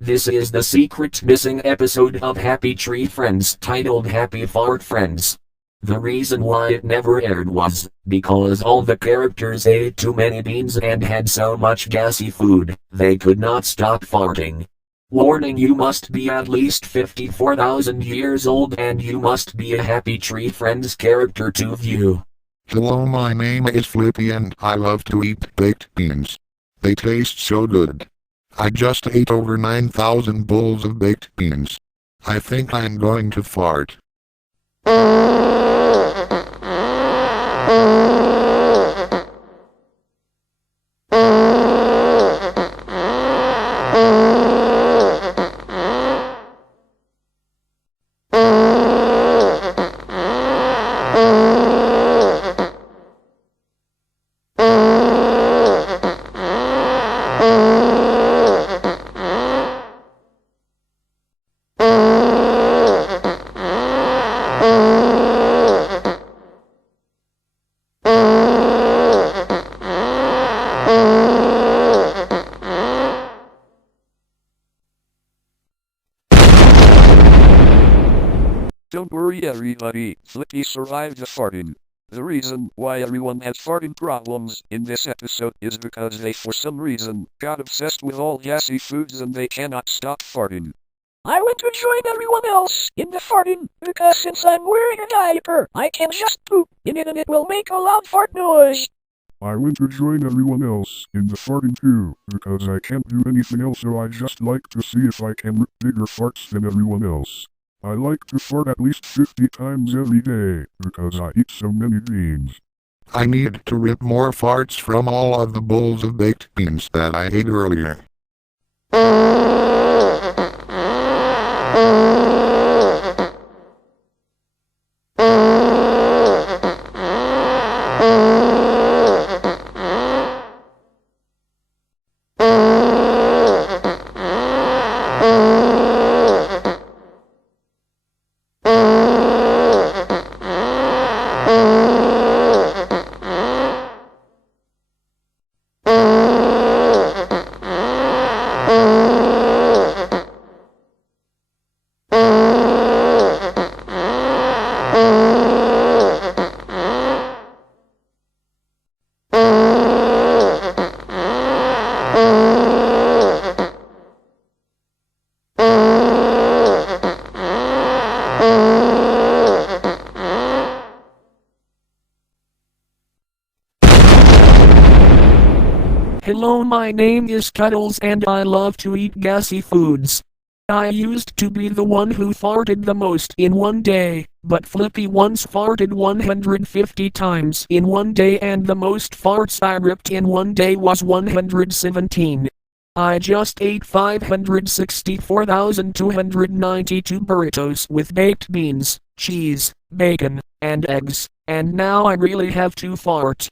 This is the secret missing episode of Happy Tree Friends titled Happy Fart Friends. The reason why it never aired was because all the characters ate too many beans and had so much gassy food, they could not stop farting. Warning: you must be at least 54,000 years old and you must be a Happy Tree Friends character to view. Hello, my name is Flippy and I love to eat baked beans. They taste so good. I just ate over 9,000 bowls of baked beans. I think I'm going to fart. Don't worry everybody, Flippy survived the farting. The reason why everyone has farting problems in this episode is because they for some reason got obsessed with all gassy foods and they cannot stop farting. I want to join everyone else in the farting, because since I'm wearing a diaper, I can just poop in it and it will make a loud fart noise. I want to join everyone else in the farting too, because I can't do anything else, so I just like to see if I can rip bigger farts than everyone else. I like to fart at least 50 times every day, because I eat so many beans. I need to rip more farts from all of the bowls of baked beans that I ate earlier. Hello, my name is Cuddles and I love to eat gassy foods. I used to be the one who farted the most in one day, but Flippy once farted 150 times in one day and the most farts I ripped in one day was 117. I just ate 564,292 burritos with baked beans, cheese, bacon, and eggs, and now I really have to fart.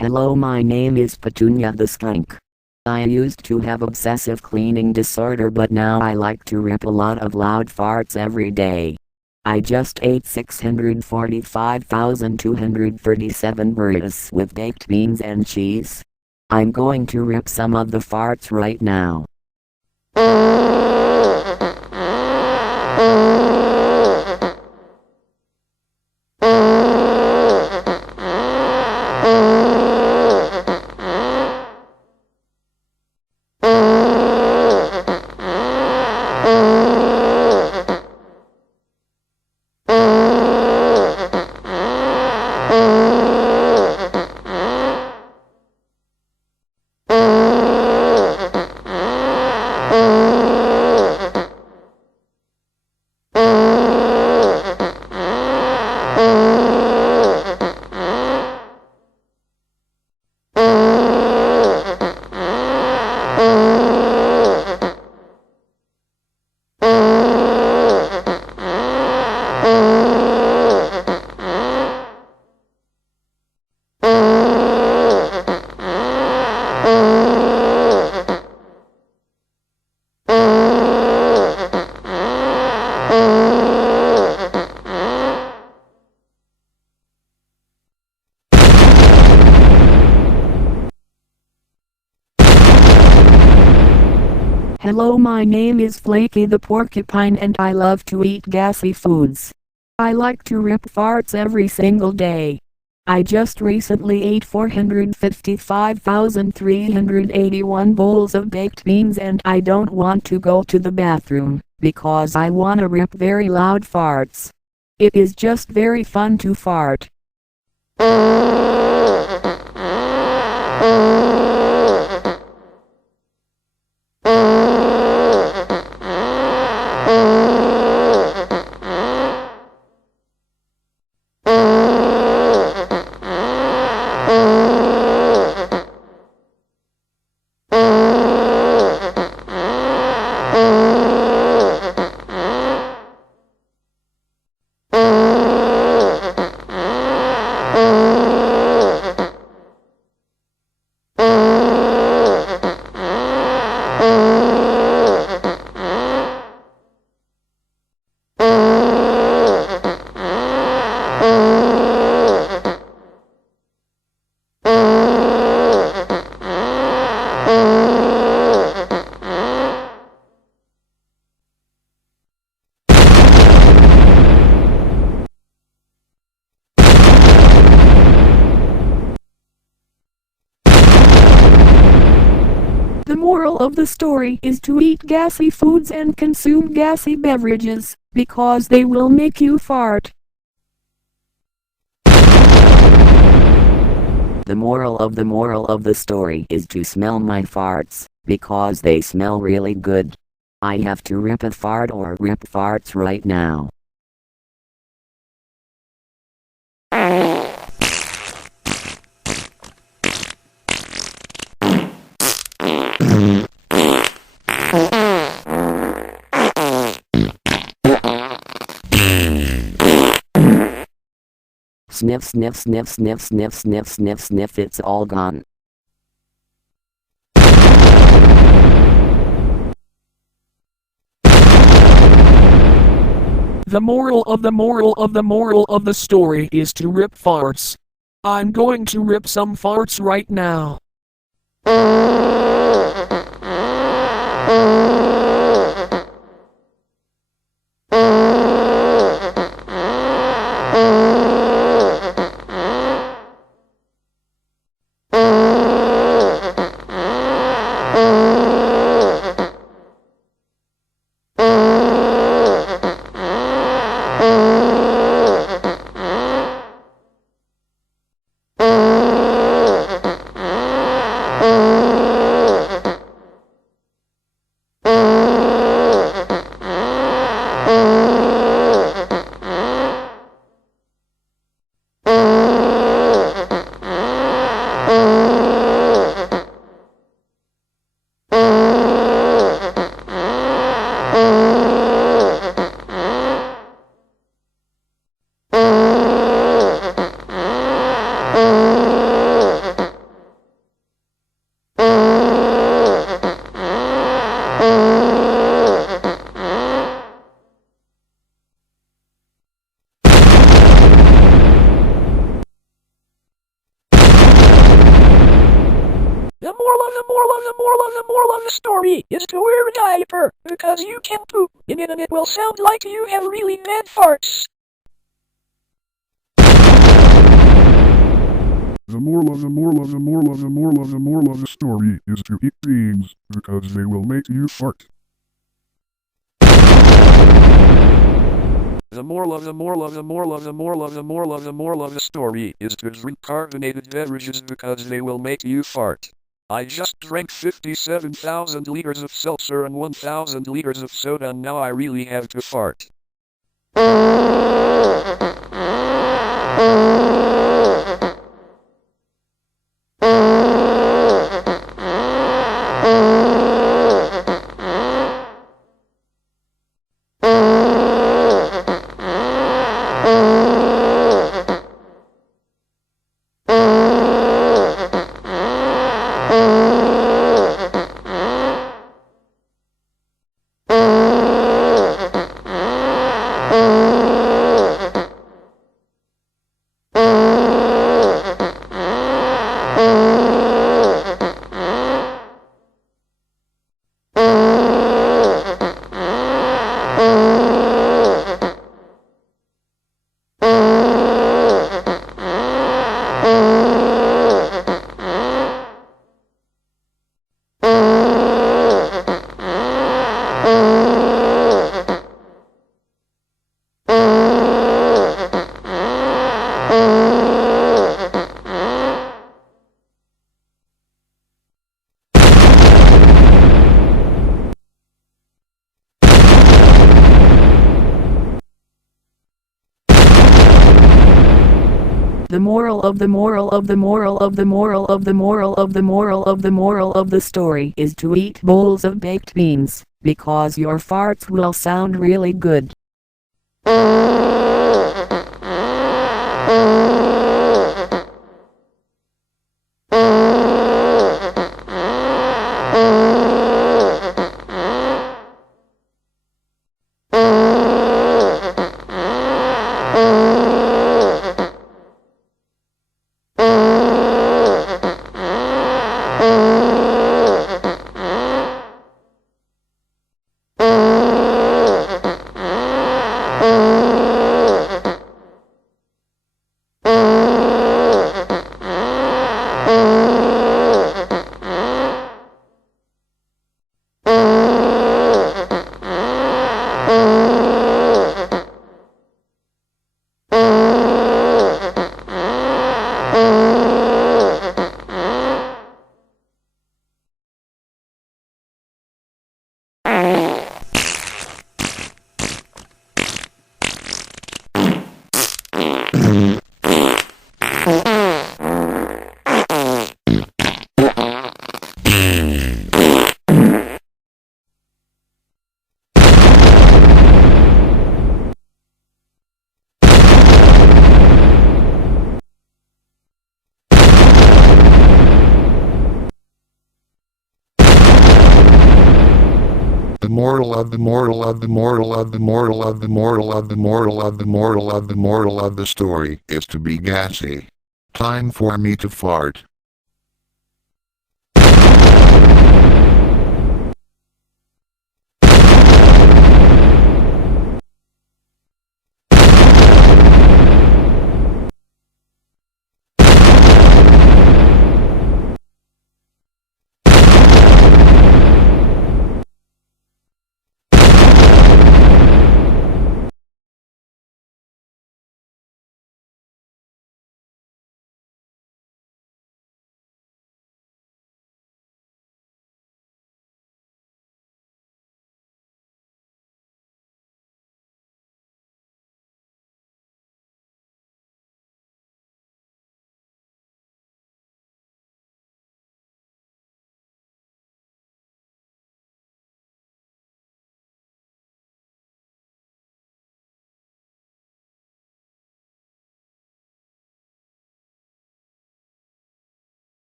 Hello, my name is Petunia the skunk. I used to have obsessive cleaning disorder, but now I like to rip a lot of loud farts every day. I just ate 645,237 burritos with baked beans and cheese. I'm going to rip some of the farts right now. Hello, my name is Flaky the Porcupine and I love to eat gassy foods. I like to rip farts every single day. I just recently ate 455,381 bowls of baked beans and I don't want to go to the bathroom, because I wanna rip very loud farts. It is just very fun to fart. The moral of the story is to eat gassy foods and consume gassy beverages, because they will make you fart. The moral of the story is to smell my farts, because they smell really good. I have to rip a fart or rip farts right now. Sniff, sniff, sniff, sniff, sniff, sniff, sniff, sniff, it's all gone. The moral of the story is to rip farts. I'm going to rip some farts right now. The moral of the story is to wear a diaper, because you can poop in it and it will sound like you have really bad farts. The moral of the story is to eat beans, because they will make you fart. The moral of the story is to drink carbonated beverages because they will make you fart. I just drank 57,000 liters of seltzer and 1,000 liters of soda and now I really have to fart. The moral of the moral of the moral of the moral of the moral of the moral of the moral of the story is to eat bowls of baked beans, because your farts will sound really good. The moral of the moral of the moral of the moral of the moral of the moral of the moral of the moral of the story is to be gassy. Time for me to fart.